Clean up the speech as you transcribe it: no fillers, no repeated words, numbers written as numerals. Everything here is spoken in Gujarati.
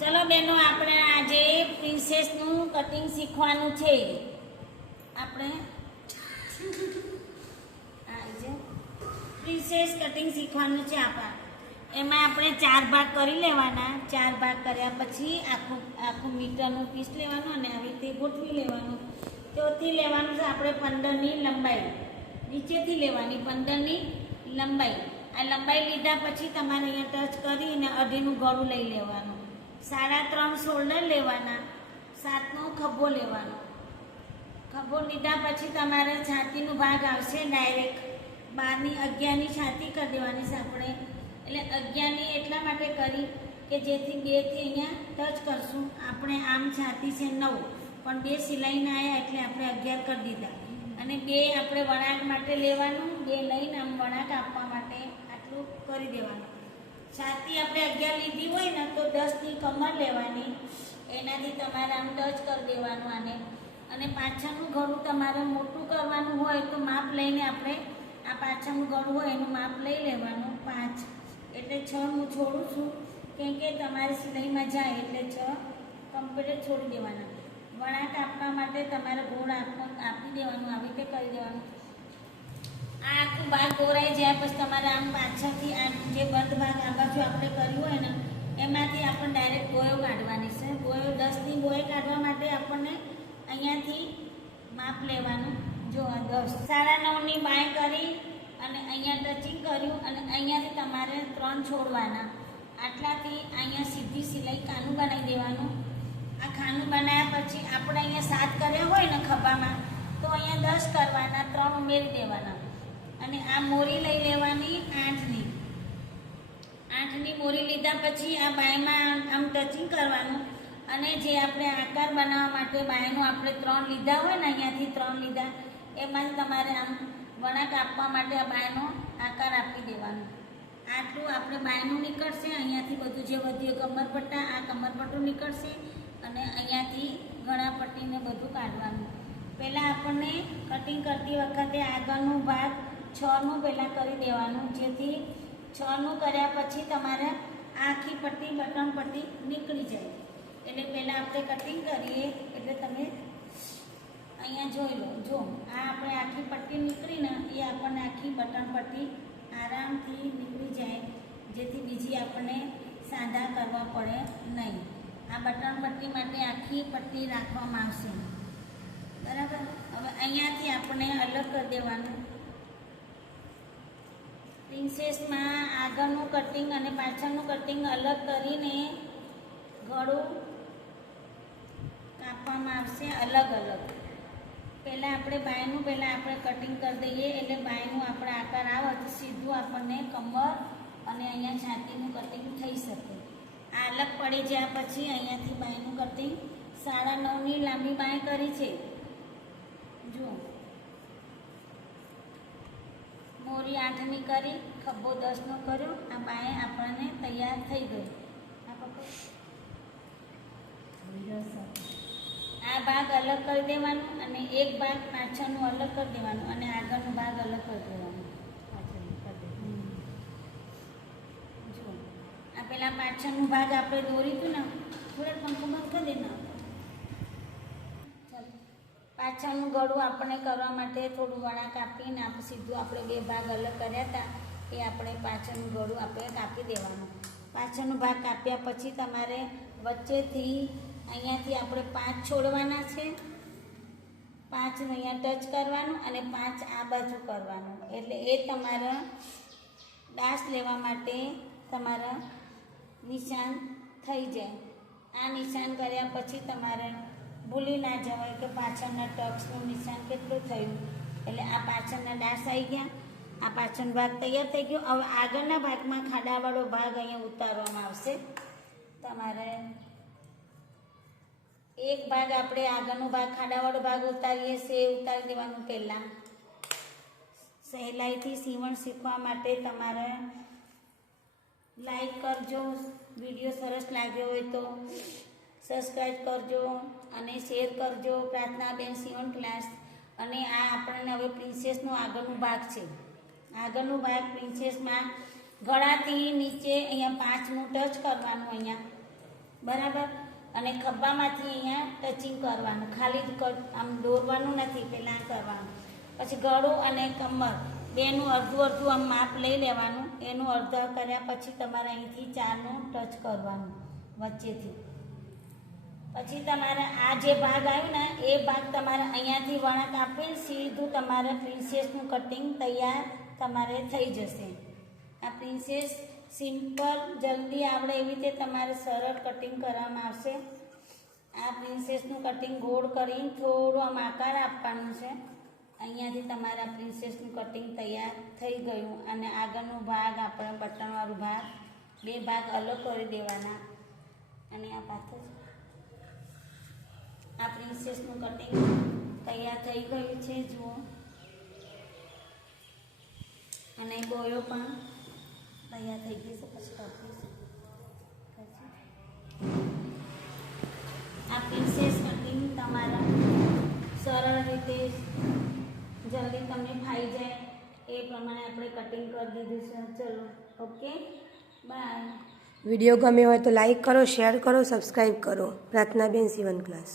ચલો બેનો, આપણે આજે પ્રિન્સેસનું કટિંગ શીખવાનું છે. આપણે પ્રિન્સેસ કટિંગ શીખવાનું છે. એમાં આપણે 4 ભાગ કરી લેવાના. 4 ભાગ કર્યા પછી આખું મીટરનું પીસ લેવાનું અને આવી રીતે ગોઠવી લેવાનું. ત્યાંથી લેવાનું છે આપણે 15ની લંબાઈ, નીચેથી લેવાની 15ની લંબાઈ. આ લંબાઈ લીધા પછી તમારે અહીંયા ટચ કરીને અઢીનું ગળું લઈ લેવાનું. 3.5 શોલ્ડર લેવાના. 7નો ખભો લેવાનો. ખભો લીધા પછી તમારે છાતીનો ભાગ આવશે ડાયરેક્ટ 12ની 11ની છાતી કરી દેવાની છે આપણે. એટલે 11ની એટલા માટે કરી કે જેથી 2થી અહીંયા ટચ કરશું. આપણે આમ છાતી છે 9, પણ 2 સિલાઈને આવ્યા એટલે આપણે 11 કરી દીધા. અને 2 આપણે વળાંક માટે લેવાનું. 2 લઈને આમ વળાંક આપવા માટે આટલું કરી દેવાનું. છાતી આપણે 11 લીધી હોય ને તો 10ની કમર લેવાની. એનાથી તમારે આમ ટચ કરી દેવાનું આને. અને પાછળનું ગળું તમારે મોટું કરવાનું હોય તો માપ લઈને આપણે આ પાછળનું ગળું હોય એનું માપ લઈ લેવાનું. 5 એટલે 6 હું છોડું છું કેમ કે તમારી સિલાઈમાં જાય એટલે 6 કમ્પ્લીટ છોડી દેવાના. વળાંક આપવા માટે તમારે ગોળ આપી દેવાનું. આવી રીતે કરી દેવાનું. આ આખું ભાગ દોરાઈ જાય પછી તમારે આમ પાછળથી આ જે બંધ ભાગ આ બાજુ આપણે કર્યું હોય ને એમાંથી આપણે ડાયરેક્ટ બોયો કાઢવાની છે. બોયો 10ની બોય કાઢવા માટે આપણને અહીંયાથી માપ લેવાનું. જો 10 9.5ની બાય કરી અને અહીંયા ટચિંગ કર્યું અને અહીંયાથી તમારે 3 છોડવાના. આટલાથી અહીંયા સીધી સિલાઈ ખાનું બનાવી દેવાનું. આ ખાનું બનાવ્યા પછી આપણે અહીંયા 7 કર્યા હોય ને ખભામાં તો અહીંયા 10 કરવાના, 3 ઉમેરી દેવાના. અને આ મોરી લઈ લેવાની 8ની મોરી લીધા પછી આ બાયમાં આમ ટચિંગ કરવાનું. અને જે આપણે આકાર બનાવવા માટે બાયનું આપણે 3 લીધા હોય ને અહીંયાથી 3 લીધા એમાં તમારે આમ વળાંક આપવા માટે આ બાયનો આકાર આપી દેવાનો. આટલું આપણે બાયનું નીકળશે. અહીંયાથી બધું જે વધ્યું કમરપટ્ટા, આ કમરપટ્ટું નીકળશે અને અહીંયાથી ગળા પટ્ટીને બધું કાઢવાનું. પહેલાં આપણને કટિંગ કરતી વખતે આગળનો ભાગ 6નું પહેલાં કરી દેવાનું. જેથી 6નું કર્યા પછી તમારે આખી પટ્ટી બટન પટ્ટી નીકળી જાય. એટલે પહેલાં આપણે કટિંગ કરીએ એટલે તમે અહીંયા જોઈ લો. જો આ આપણે આખી પટ્ટી નીકળીને એ આપણને આખી બટન પટ્ટી આરામથી નીકળી જાય જેથી બીજી આપણને સાંધા કરવા પડે નહીં. આ બટન પટ્ટી માટે આખી પટ્ટી રાખવામાં આવશે. બરાબર. હવે અહીંયાથી આપણે અલગ કરી દેવાનું. પ્રિન્સેસમાં આગળનું કટિંગ અને પાછળનું કટિંગ અલગ કરીને ગળું કાપવામાં આવશે અલગ અલગ. પહેલાં આપણે બાયનું આપણે કટિંગ કરી દઈએ એટલે બાયનું આપણે આકાર આવે તો સીધું આપણને કમર અને અહીંયા છાતીનું કટિંગ થઈ શકે. આ અલગ પડી જાય પછી અહીંયાથી બાયનું કટિંગ 9.5ની લાંબી બાય કરી છે. જુઓ મોરી 8ની કરી, ખભો 10નો કર્યો. આ બાય આપણને તૈયાર થઈ ગઈ. આ ભાગ અલગ કરી દેવાનું અને એક ભાગ પાછળનું અલગ કરી દેવાનું અને આગળનો ભાગ અલગ કરી દેવાનો. જો આ પેલા પાછળનું ભાગ આપણે દોરી હતું ને થોડા પંખો બંધ કરી દેના. ચાલો પાછળનું ગળું આપણે કરવા માટે થોડું વળાંક આપીને આપણે સીધું આપણે 2 ભાગ અલગ કર્યા હતા એ આપણે પાછળનું ગળું આપણે કાપી દેવાનું. પાછળનો ભાગ કાપ્યા પછી તમારે વચ્ચેથી અહીંયાથી આપણે 5 છોડવાના છે. 5 અહીંયા ટચ કરવાનું અને 5 આ બાજુ કરવાનું. એટલે એ તમારા ડાશ લેવા માટે તમારા નિશાન થઈ જાય. આ નિશાન કર્યા પછી તમારે ભૂલી ના જવાય કે પાછળના ટક્સનું નિશાન કેટલું થયું. એટલે આ પાછળના ડાશ આવી ગયા. આ પાછળનો ભાગ તૈયાર થઈ ગયો. હવે આગળના ભાગમાં ખાડાવાળો ભાગ અહીંયા ઉતારવામાં આવશે. તમારે એક ભાગ આપણે આગળનો ભાગ ખાડાવાળો ભાગ ઉતારીએ છે ઉતારી દેવાનું. પહેલાં સહેલાઈથી સીવણ શીખવા માટે તમારે લાઈક કરજો. વિડીયો સરસ લાગ્યો હોય તો સબસ્ક્રાઈબ કરજો અને શેર કરજો. પ્રાર્થનાબેન સીવણ ક્લાસ. અને આ આપણને હવે પ્રિન્સેસનો આગળનો ભાગ છે. આગળનો ભાગ પ્રિન્સેસમાં ગળાથી નીચે અહીંયા 5નું ટચ કરવાનું. અહીંયા બરાબર. અને ખભામાંથી અહીંયા ટચિંગ કરવાનું, ખાલી જ આમ દોરવાનું નથી, પહેલાં કરવાનું. પછી ગળું અને કમર બેનું અડધું અડધું આમ માપ લઈ લેવાનું. એનું અડધા કર્યા પછી તમારે અહીંથી 4નું ટચ કરવાનું વચ્ચેથી. પછી તમારે આ જે ભાગ આવ્યો ને એ ભાગ તમારે અહીંયાથી વળાંક આપી સીધું તમારે પ્રિન્સેસનું કટિંગ તૈયાર તમારે થઈ જશે. આ પ્રિન્સેસ સિમ્પલ જલ્દી આવડે એવી રીતે તમારે સરળ કટિંગ કરવામાં આવશે. આ પ્રિન્સેસનું કટિંગ ગોળ કરીને થોડું આમ આકાર આપવાનું છે. અહીંયાથી તમારા પ્રિન્સેસનું કટિંગ તૈયાર થઈ ગયું. અને આગળનો ભાગ આપણે બટનવાળું ભાગ 2 ભાગ અલગ કરી દેવાના. અને આ પાછળ આ પ્રિન્સેસનું કટિંગ તૈયાર થઈ ગયું છે, જુઓ. અને બોયો પણ તૈયાર થઈ ગઈ છે. પછી આ પ્રિન્સેસ કટિંગ તમારા સરળ રીતે જલ્દી તમને ફાઈ જાય એ પ્રમાણે આપણે કટિંગ કરી દીધું છે. ચલો, ઓકે, બાય. વિડીયો ગમ્યો હોય તો લાઈક કરો, શેર કરો, સબસ્ક્રાઈબ કરો. પ્રાર્થનાબેન સીવન ક્લાસ.